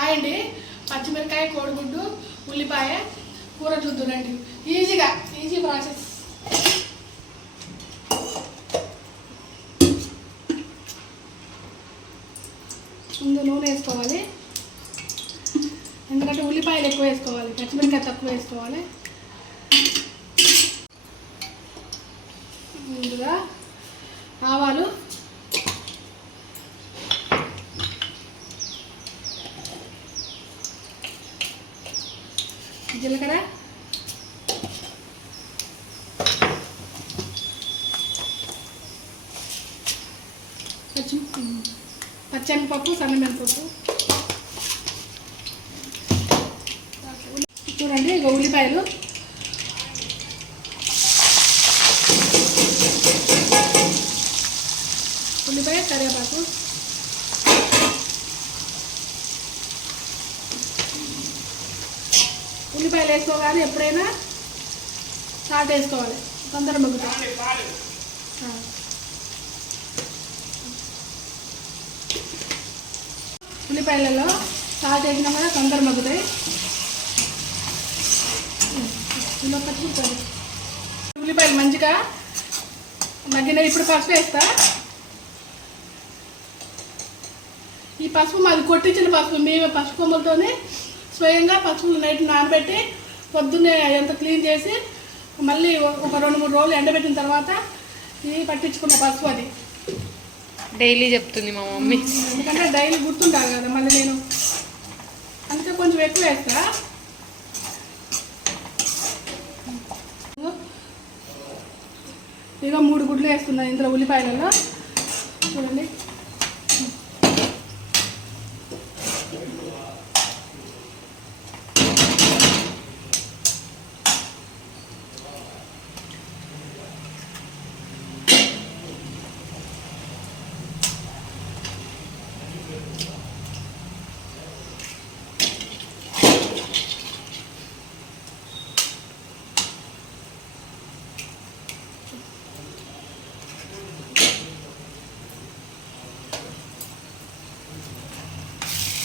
Hi అండి. పచ్చిమిరకాయ, కోడిగుడ్డు, ఉల్లిపాయ కూర చూద్దురండి. Easy process. ముందు నూనె వేసుకోవాలి, ఎందుకంటే ఉల్లిపాయలు ఎక్కువ వేసుకోవాలి, పచ్చిమిరకాయ తక్కువ వేసుకోవాలి. ముందుగా ఆవాలు, జీలకర్ర, పచ్చనిపప్పు, సన్నమినపప్పు. చూడండి ఇక ఉల్లిపాయలు, ఉల్లిపాయ, కరివేపాకు, ఉల్లిపాయలు వేసుకోవాలి. ఎప్పుడైనా సాల్ట్ వేసుకోవాలి, తొందర మగ్గుతాయి. ఉల్లిపాయలలో సాల్ట్ వేసినా కూడా తొందర మగ్గుతాయి. ఉల్లిపాయలు మంచిగా మగ్గినాయి. ఇప్పుడు పసుపు వేస్తా. ఈ పసుపు మాది కొట్టించిన పసుపు, మేము పసుపు కొమ్మలతోనే స్వయంగా పసుపు నైట్ నానబెట్టి పొద్దున్నే ఎంత క్లీన్ చేసి మళ్ళీ ఒక 2-3 రోజులు ఎండబెట్టిన తర్వాత ఇది పట్టించుకున్న పసుపు. అది డైలీ చెప్తుంది మా మమ్మీ, ఎందుకంటే డైలీ గుర్తుంటారు కదా మళ్ళీ నేను, అందుకే కొంచెం ఎక్కువ వేస్తా. ఇక 3 గుడ్లు వేస్తున్నా ఇందులో ఉల్లిపాయలలో. చూడండి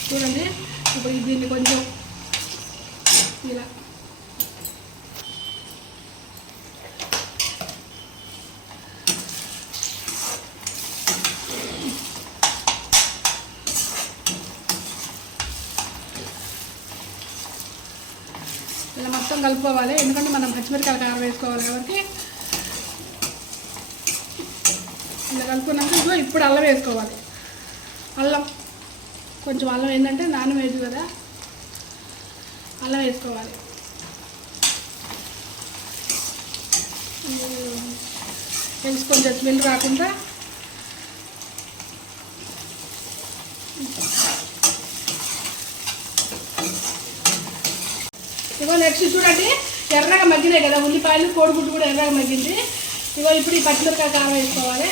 చూడండి ఇప్పుడు దీన్ని కొంచెం ఇలా ఇలా మొత్తం కలుపుకోవాలి, ఎందుకంటే మనం పచ్చిమిరకాయలు కారం వేసుకోవాలి కాబట్టి. ఇలా కలుపుకున్నాక ఇప్పుడు అల్లం వేసుకోవాలి. అల్లం కొంచెం, అల్లం ఏంటంటే నాన్ వెజ్ కదా, అల్లం వేసుకోవాలి. వేసి కొంచెం స్మెల్ రాకుండా ఇగో నెక్స్ట్ చూడండి ఎర్రగా మగ్గినాయి కదా ఉల్లిపాయలు, కోడిగుడ్డు కూడా ఎర్రగా మగ్గింది. ఇగో ఇప్పుడు ఈ పచ్చిమిరకాయ కారం వేసుకోవాలి.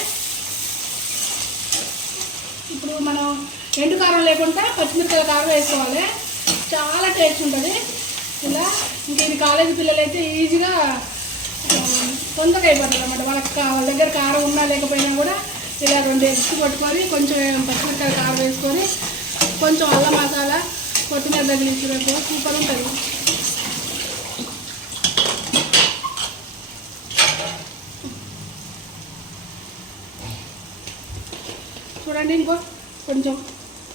ఇప్పుడు మనం ఎండు కారం లేకుండా పచ్చిమిరకాయ కారం వేసుకోవాలి, చాలా టేస్ట్ ఉంటుంది. ఇలా ఇంక ఇది కాలేజీ పిల్లలు అయితే ఈజీగా తొందరగా అయిపోతుంది అన్నమాట. వాళ్ళ దగ్గర కారం ఉన్నా లేకపోయినా కూడా ఇలా 2 ఎగ్స్ కొట్టుకొని కొంచెం పచ్చిమిరకాయ కారం వేసుకొని కొంచెం అల్లం మసాలా, కొత్తిమీర తగిలించుకో, సూపర్ ఉంటుంది. చూడండి ఇంకో కొంచెం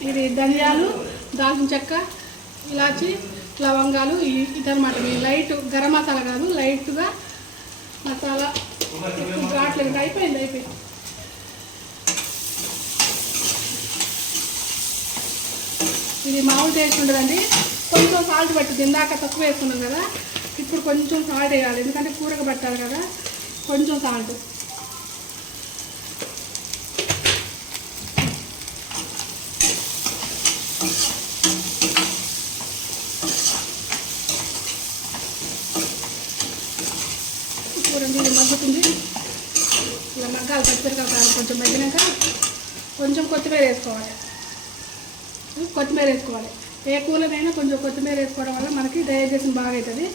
ఇది ధనియాలు, దాల్చిన చెక్క, ఇలాచి, లవంగాలు ఇదన్నమాట. లైట్ గరం మసాలా కాదు, లైట్గా మసాలా రావట్లేదు. అయిపోయింది. ఇది మామూలు టేస్ట్ ఉండదండి, కొంచెం సాల్ట్ పట్టుద్ది. ఇందాక తక్కువ వేసుకున్నాం కదా, ఇప్పుడు కొంచెం సాల్ట్ వేయాలి, ఎందుకంటే కూరకు పట్టాలి కదా. కొంచెం సాల్ట్, చూడండి ఇది మగ్గుతుంది. ఇలా మగ్గాలి పచ్చిమిరకాయ కారం కొంచెం మగ్గినాక కొంచెం కొత్తిమీర వేసుకోవాలి. ఏ కూరనైనా కొంచెం కొత్తిమీర వేసుకోవడం వల్ల మనకి డైజెషన్ బాగా అవుతుంది.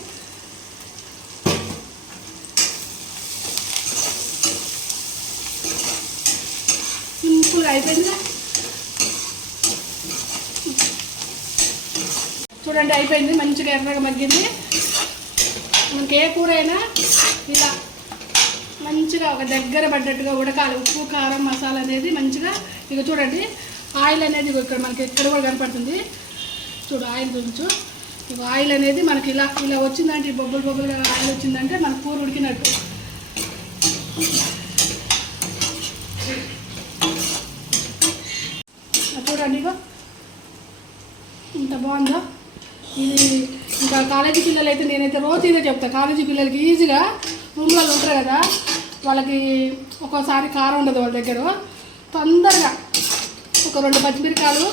సింపుల్గా అయిపోయిందా. చూడండి అయిపోయింది, మంచిగా ఎర్రగా మగ్గింది. మనకి ఏ కూర అయినా ఇలా మంచిగా ఒక దగ్గర పడ్డట్టుగా ఉడకాలి. ఉప్పు కారం మసాలా అనేది మంచిగా. ఇక చూడండి ఆయిల్ అనేది ఇక్కడ మనకి ఎక్కడ కూడా కనపడుతుంది. చూడు ఆయిల్ చూపించు. ఇక ఆయిల్ అనేది మనకి ఇలా ఇలా వచ్చిందంటే, ఈ బొబ్బలు బొబ్బలుగా ఆయిల్ వచ్చిందంటే మనకు కూర ఉడికినట్టు. చూడండి ఇక ఇంత బాగుందో ఇది. ఇంకా కాలేజీ పిల్లలు అయితే నేనైతే రోజు ఇదే చెప్తాను. కాలేజీ పిల్లలకి ఈజీగా రూమ్లో ఉంటారు కదా, వాళ్ళకి ఒక్కోసారి కారం ఉండదు వాళ్ళ దగ్గర. తొందరగా ఒక 2 పచ్చిమిరకాయలు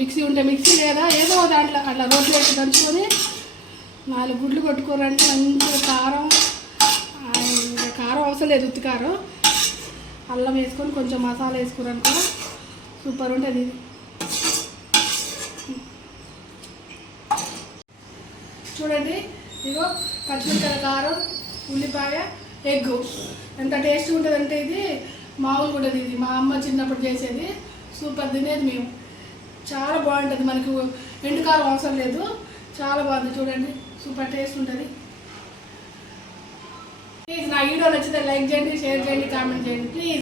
మిక్సీ ఉంటే మిక్సీ లేదా ఏదో దాంట్లో అట్లా రోట్లో దంచుకొని 4 గుడ్లు కొట్టుకోరంటే మంచిగా కారం అవసరం లేదు, ఉత్తి కారం అల్లం వేసుకొని కొంచెం మసాలా వేసుకోరనుకో సూపర్ ఉంటుంది ఇది. చూడండి ఇగో పచ్చిమిరకాయల కారం, ఉల్లిపాయ, ఎగ్గు ఎంత టేస్ట్ ఉంటుందంటే ఇది మామూలుగా ఉంటుంది. ఇది మా అమ్మ చిన్నప్పుడు చేసేది, సూపర్ తినేది మేము. చాలా బాగుంటుంది, మనకు ఎండుకారం అవసరం లేదు, చాలా బాగుంది. చూడండి సూపర్ టేస్ట్ ఉంటుంది. ప్లీజ్ నా వీడియో నచ్చితే లైక్ చేయండి, షేర్ చేయండి, కామెంట్ చేయండి ప్లీజ్.